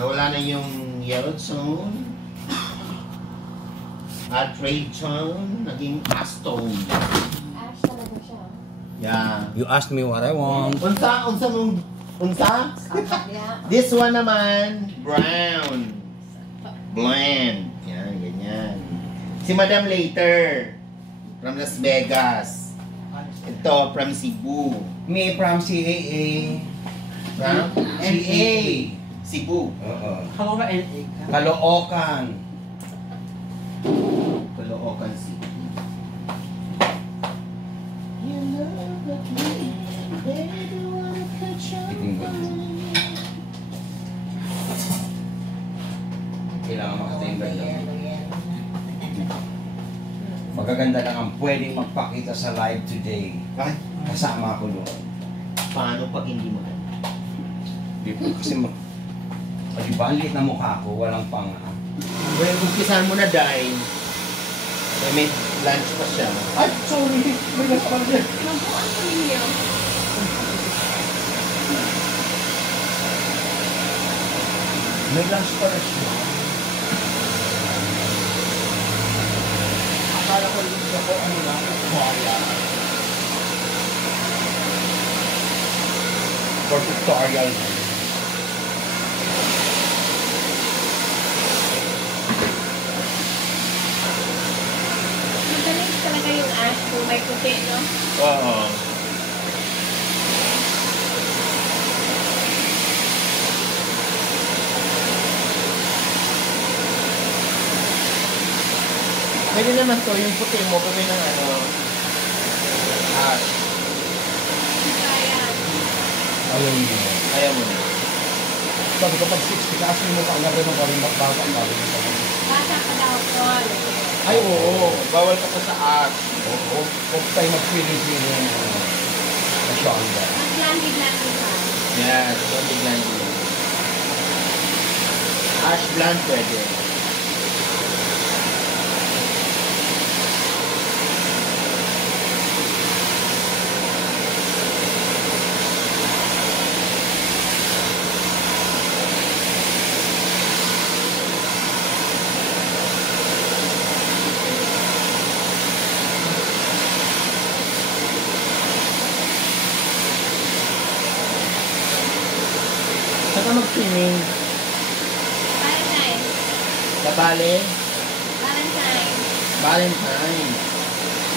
Nawala na yung yellow tone. At red tone, naging ash tone. Ash talaga siya. Yeah. You asked me what I want. Unsa? This one naman, brown. Blend. Yan, ganyan. Si Madam Later, from Las Vegas. Ito, from Cebu. Me from CAA. From NA. Cebu. Oo. Ako ba NA ka? Caloocan. Caloocan City. Kailangan makatayin ba yun? Magaganda lang ang pwedeng magpakita sa live today. Ay, Kasama ko doon. paano pag hindi maganda? Di po kasi diba, ang liit na mukha ko, walang panga. Well, umpisahan mo na dahil may lunch pa siya. Ay, sorry! May naspal dyan. Mabuan ko ninyo. May lunch pa rin siya. Akala ko yung ako, ano lang, Victoria. For tutorial na. Magaling talaga yung ash kung may puti, no? Oo. Pwede naman to, yung puti mo, kami ng ano, ash. Ayan. Ayaw niyo. Ayaw mo na. Sabi ko, pag 60 ka, asin mo pa ang ganda ng karin at bata ang gawin mo. Bata ka daw, Paul. Ay, oo. Bawal ka pa sa ash. Oo. Huwag tayo mag-feeling-feeling masyanda. Mag-landi-landi ka. Yes, don't be blinded. Ash blonde pwede. Saan ka mag-swimming? Valentine. Sa Bale? Valentine. Valentine.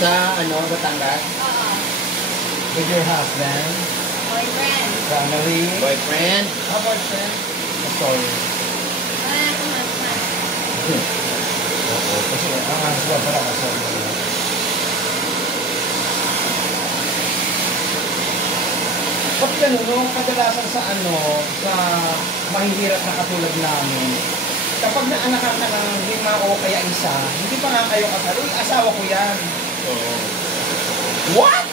Sa ano, Batangas? Oo. With your husband, Boyfriend. family, Boyfriend? boyfriend, sorry. Wala akong husband. Oo, kasi ang husband pala kasama. Pag gano'n, no, kadalasan sa ano, sa mahihirap na katulad namin, kapag naanakan ka ng 5 o kaya isa, hindi pa nga kayo kasal, uy, asawa ko yan. Oo. What?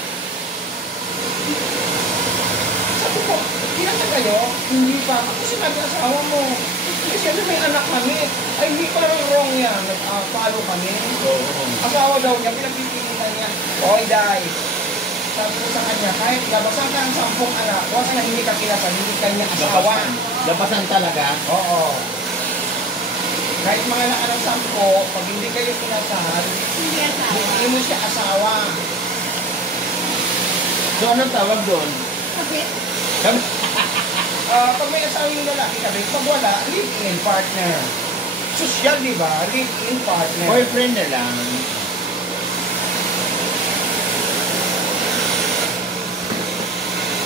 Sabi ko, ilan na kayo? Hindi pa. Ako sinabi asawa mo. Kasi ano, may anak kami. Ay, hindi parang wrong yan. Nag-follow kami. Oo. Asawa daw niya, pinagpipilitan niya. Oy, Day. Sabi ko sa kanya, kahit labasan ka ang 10 anak, huwag ka na hindi ka kinasal, hindi ka niya asawa. Labasan talaga? Oo. Kahit mga anak ka ng 10, pag hindi kayo kinasal, Hindi asawa. hindi mo siya asawa. So, anong tawag doon? Kapit. Pag may asawa yung lalaki kami, pag wala, live-in partner. Social, di ba? Live-in partner. Boyfriend na lang.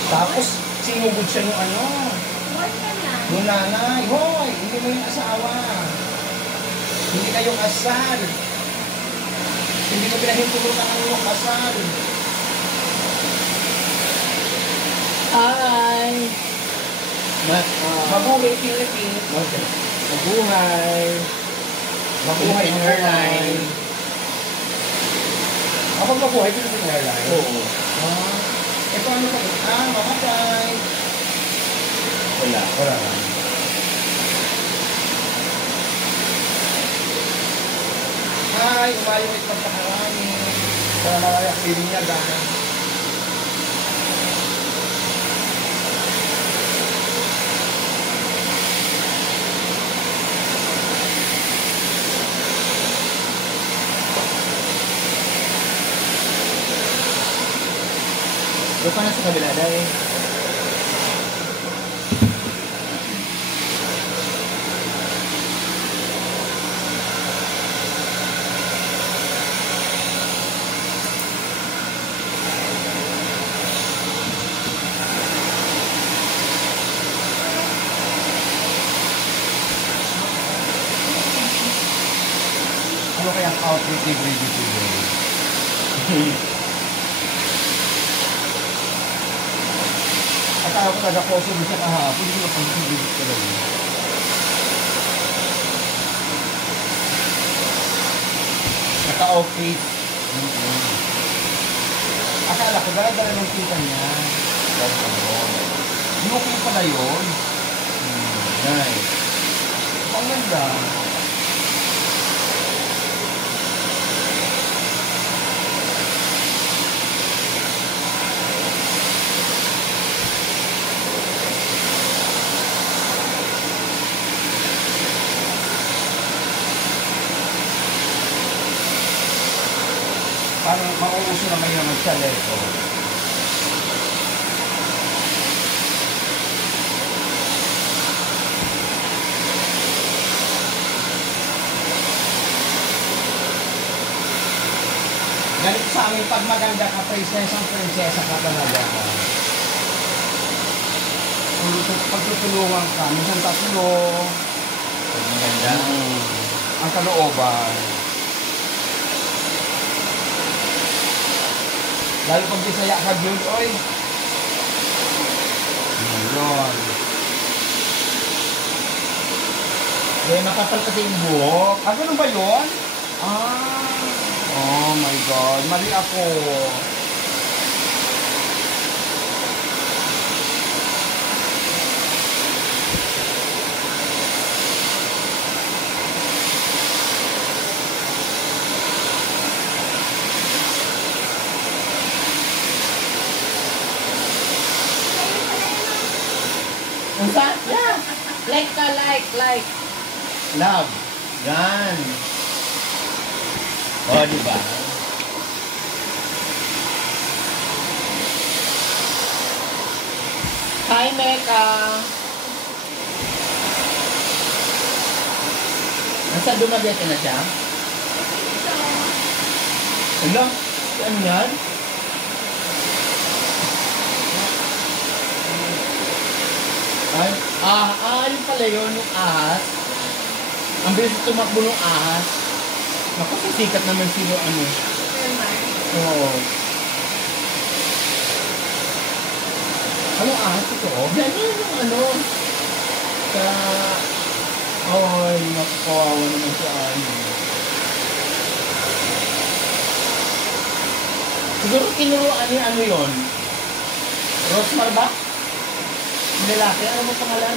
Tapos, sinugod siya yung ano, Boyfriend na. yung nanay. Hoy, hindi mo yung asawa. Hindi kayong kasal. Hindi mo pinahintulutan ang iyong kasal. Hi! Mabuhay Philippines. Mabuhay! Mabuhay Philippine Airline. Kapag mabuhay Philippine Airline. Oo. Ito ano pa? Mamatay. Wala. Wala na. Hi, umayo ito pagkakarami. Para malayak pilinyagan. pa na sa kabila dahil. Ano kayang outfit ni Brady today? Akala ko nag-poso din siya kahapon, hindi ko pag-ibig talaga. Naka-outfit. Akala ko dala-dala ng kita niya. Hindi ko pala yun. Nice. Ang ganda. Parang mauuso na ngayon ang chaleco. Ganito sa amin, pag maganda ka, prinsesa ka talaga. Pagtutulungan ka, minsan tatlo. Pag maganda. Ang kalooban. Lalo pag bisaya ka, Jun, oy. Yun. Eh, makapal kasi yung buhok. Ah, ganun ba yun? Ah. Oh my God. Mali ako. Ang saan? Yeah. Like ka, like. Love. Yan. O, diba? Hi, Mecca. Nasa dumagete na siya? Ano? Ano yan? Ay, ano pala yun, yung ahas. Ang bilis tumakbo ng ahas. Naku, sisikat naman sino ano. Oo. Anong ahas ito? Yan yung ano. Sa... Ay, nakukawawa naman sa ano. Siguro tinuruan niya ano yun? Rosmar ba? Lalaki, ano mo pangalan?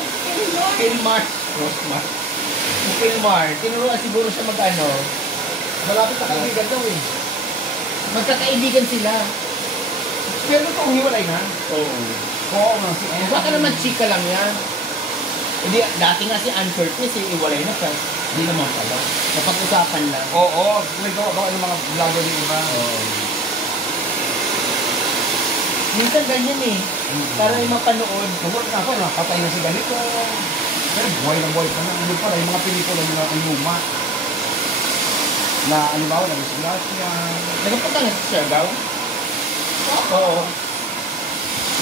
Pilmar. Rosmar. Pilmar. Tinuruan siguro siya mag-ano. Malapit na kaibigan daw eh. Magkakaibigan sila. Pero kung hiwalay na. Oo. Oo nga si Ann. Baka naman chika lang yan. Hindi, dati nga si Ann Curtis, iwalay na siya. Hindi naman pala. Napag-usapan lang. Oo. May gawa ng mga vlogger ng iba. Oo. Minsan ganyan eh. Para yung mapanood. Nagwag na ako, nakatay na si ganito. Pero buhay na buhay pa na. Ano pala, yung mga pelikula nila ang luma. Na, ano ba, nag-islasya. Nagpunta na sa Siargao? Oo.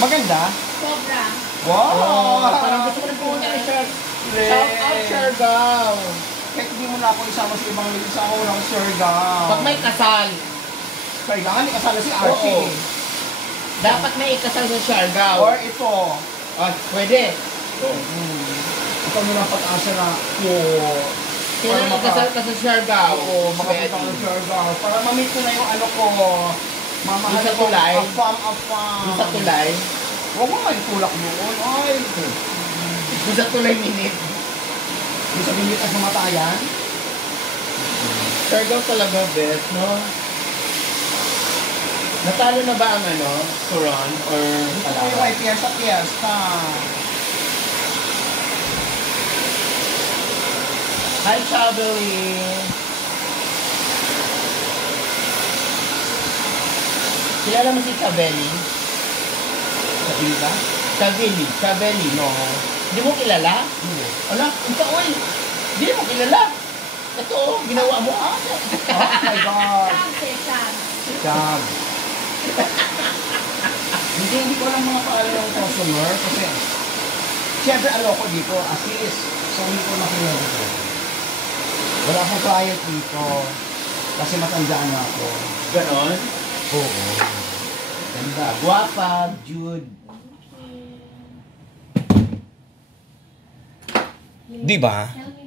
Maganda. Sobra. Wow! Parang gusto ko rin pumunta na siya. Shout out Siargao. Kahit hindi mo na ako isama sa ibang lugar, isama ko na ako Siargao. Pag may kasal. Kailangan ikasala si Archie. Oo. Dapat may ikasal sa Siargao. Or ito. Pwede. Ito mo lang pag-asa na Kailangan ikasal ka sa Siargao. Oo, makapita ko ng Siargao. Para ma-meet ko na yung ano ko. Mamahal Yung sa ko. tulay? Afam. Yung sa tulay. Huwag mo may tulak noon. Ay. Yung sa tulay minute. Yung sa minit ang sumatayan. Siargao talaga best, no? Natalo na ba ang ano? Suron? Or Ito yung Palawan? may piyesta. Hi, Chabeli! Kilala mo si Chabeli? Sabi ba? Chabeli, no. Hindi mo kilala? Hindi. Ala, ito, oy. Hindi mo kilala. Ito, oh, ginawa mo. Oh my God. Sab. Chab. Hindi ko lang mga paano yung customer kasi siyempre ano ko dito, assist. So hindi ko nakilala dito. Wala akong client dito kasi matandaan na ako. Ganon. Oo. Ganda. Guwapa, Jude. Di ba? Tell me